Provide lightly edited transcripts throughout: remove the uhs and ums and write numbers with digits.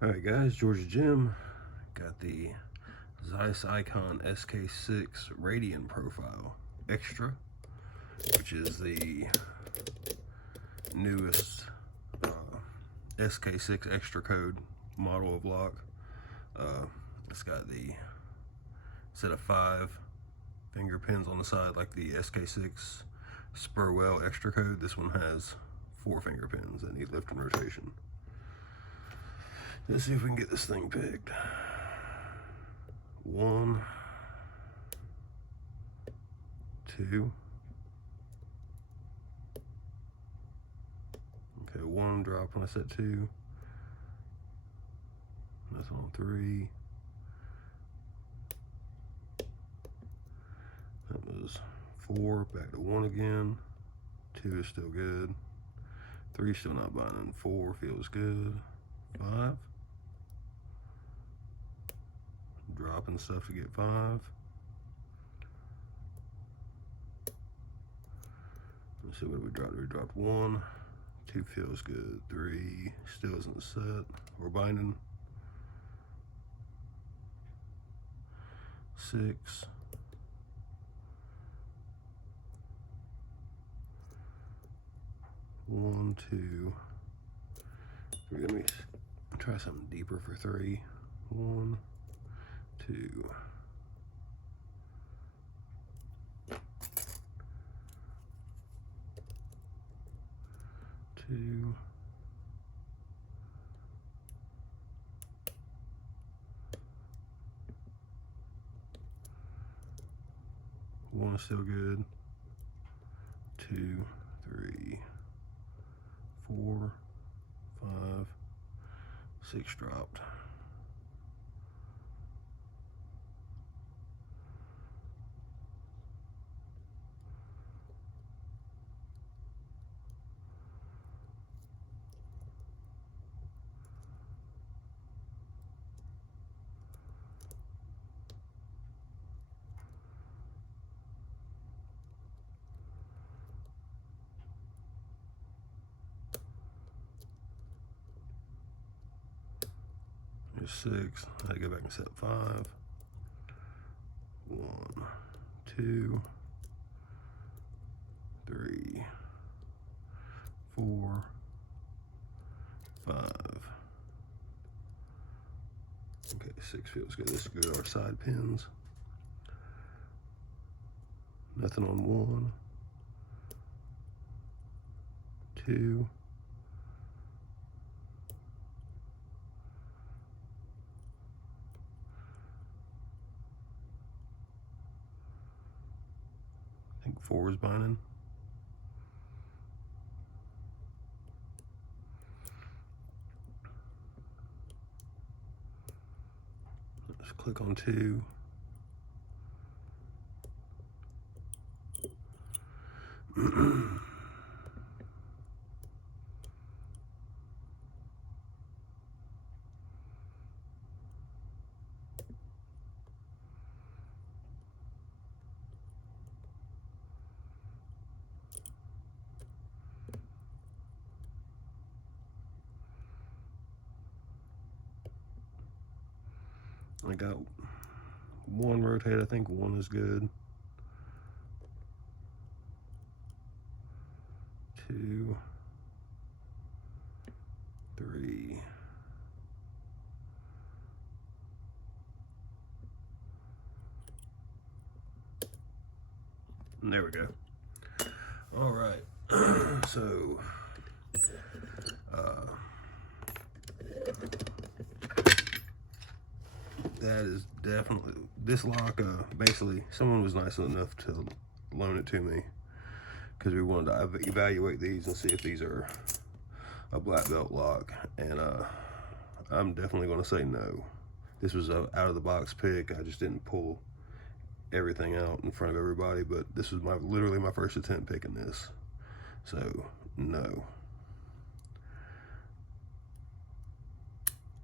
Alright guys, Georgia Jim. Got the Zeiss Ikon SK6 Radienprofil Extra, which is the newest SK6 extra code model of lock. It's got the set of 5 finger pins on the side like the SK6 Sperwelle extra code. This one has 4 finger pins that need lift and rotation. Let's see if we can get this thing picked. 1, 2. Okay, 1 drop when I set 2. That's on 3. That was 4, back to 1 again. 2 is still good. 3 still not binding. 4 feels good. 5. Dropping stuff to get 5. Let's see, what did we drop? We dropped 1. 2 feels good. 3 still isn't set. We're binding. 6. 1, 2, 3. Let me try something deeper for 3. 1, 2. 2. 1 is still good. 2, 3, 4, 5, 6 dropped. There's 6. I go back and set 5. 1, 2, 3, 4, 5. Okay, 6 feels good. This is good. Our side pins. Nothing on 1, 2. I think 4 is binding. Let's click on 2. I got 1 rotate. I think 1 is good. 2, 3. And there we go. All right. So, that is definitely, this lock, basically, someone was nice enough to loan it to me because we wanted to evaluate these and see if these are a black belt lock, and I'm definitely going to say no. This was a out of the box pick. I just didn't pull everything out in front of everybody, but this was literally my first attempt picking this, so no.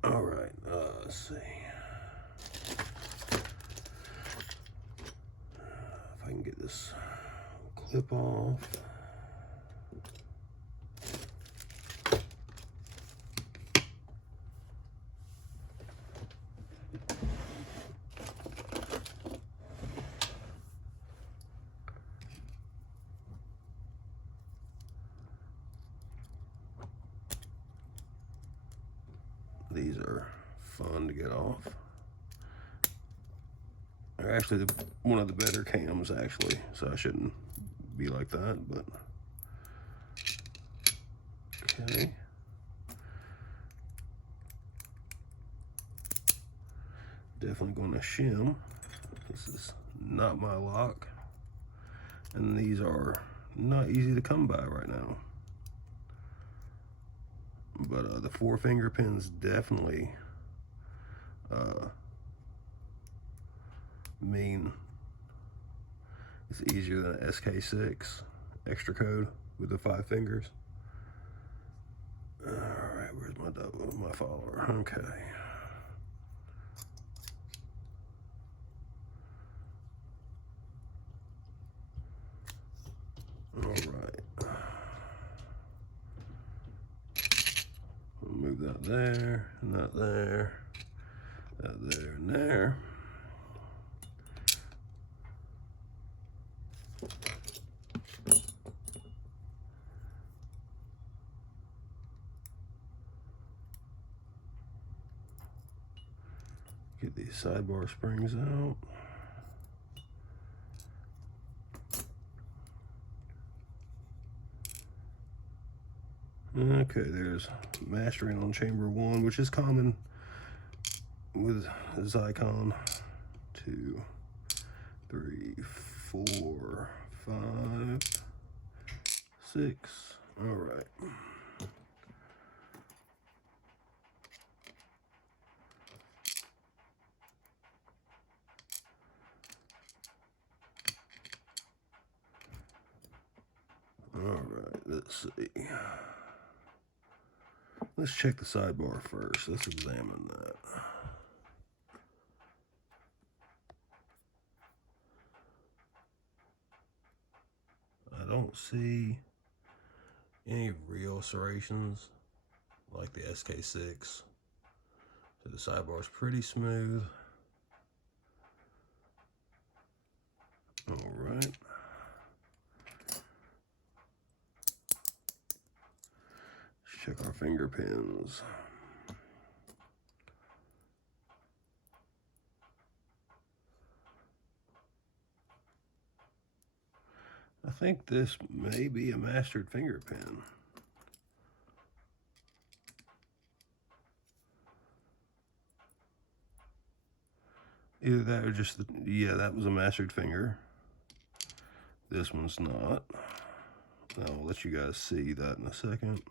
All right, let's see if I can get this clip off. These are fun to get off. They're actually one of the better cams, actually, so I shouldn't be like that, but okay. Definitely going to shim. This is not my lock, and these are not easy to come by right now. But the 4-finger pins definitely mean it's easier than an SK6 extra code with the 5 fingers. All right, where's my follower? Okay. All right. We'll move that there, and that there, that there, and there. Get these sidebar springs out. Okay, there's mastering on chamber 1, which is common with Ikon. 2, 3, 4, 5, 6. All right. All right, let's see. Let's check the sidebar first. Let's examine that. I don't see any real serrations like the SK6. So the sidebar is pretty smooth. All right. Check our finger pins. I think this may be a mastered finger pin. Either that or just, yeah, that was a mastered finger. This one's not. I'll let you guys see that in a second.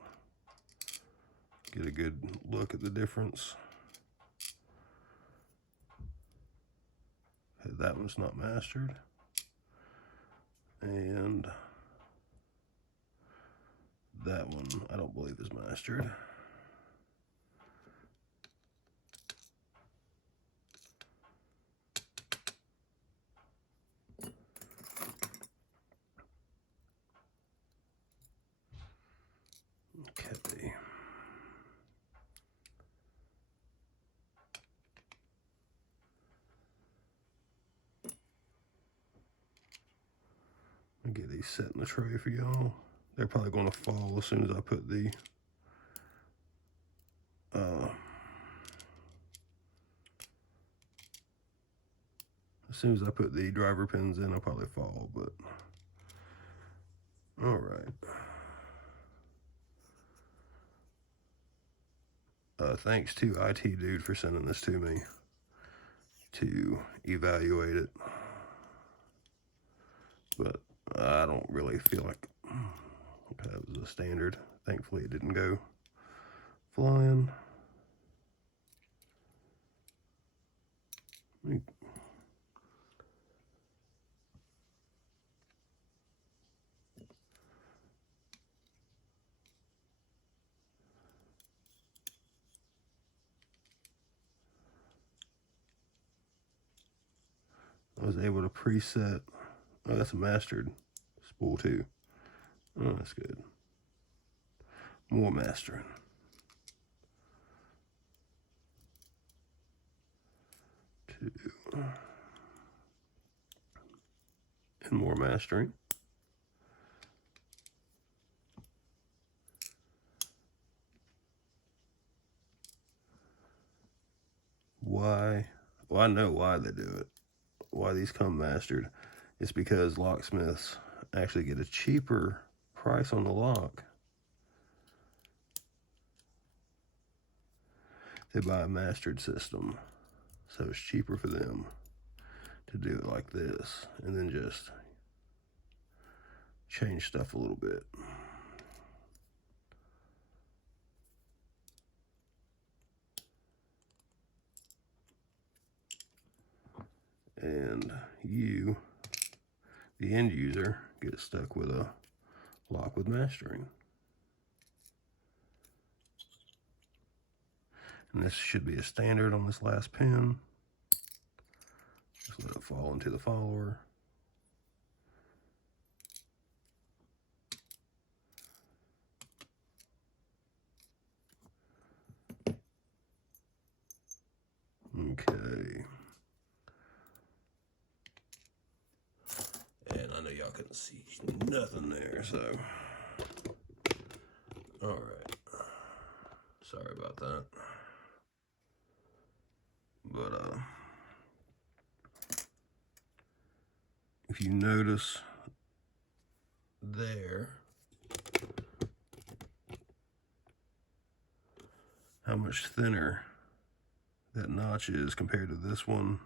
Get a good look at the difference. Okay, that one's not mastered. And that one I don't believe is mastered. Okay. I'll get these set in the tray for y'all. They're probably going to fall as soon as I put the driver pins in. I'll probably fall, but all right. Thanks to IT Dude for sending this to me to evaluate it, but I don't really feel like that was a standard. Thankfully, it didn't go flying. I was able to preset. Oh, that's a mastered spool too. Oh, that's good. More mastering. Two. And more mastering. why. Well, I know why they do it. Why these come mastered. It's because locksmiths actually get a cheaper price on the lock. They buy a mastered system, so it's cheaper for them to do it like this and then just change stuff a little bit. And you, the end user, get stuck with a lock with mastering. And this should be a standard on this last pin. Just let it fall into the follower. Okay. And I know y'all couldn't see nothing there, so. All right. Sorry about that. But, if you notice there, how much thinner that notch is compared to this one,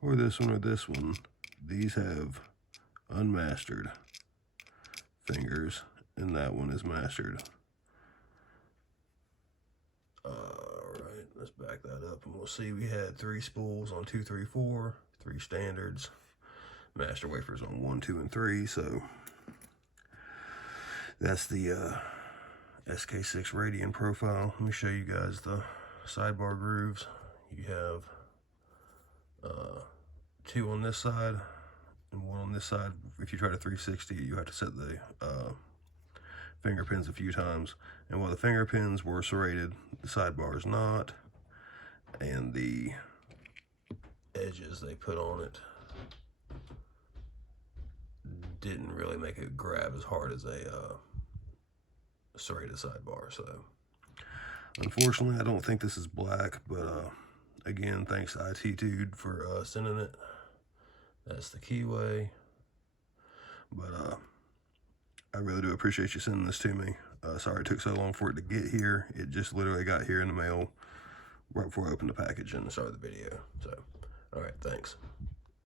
or this one, or this one. These have unmastered fingers, and that one is mastered. Alright, let's back that up, and we'll see we had 3 spools on 2, 3, 4, 3 standards, master wafers on 1, 2, and 3, so that's the SK6 Radienprofil. Let me show you guys the sidebar grooves. You have 2 on this side and 1 on this side. If you try to 360, you have to set the finger pins a few times. And while the finger pins were serrated, the sidebar is not. And the edges they put on it didn't really make it grab as hard as a serrated sidebar. So unfortunately, I don't think this is black, but again, thanks to IT Dude for sending it. That's the keyway. But I really do appreciate you sending this to me. Sorry it took so long for it to get here. It just literally got here in the mail right before I opened the package and started the video. So, all right, thanks.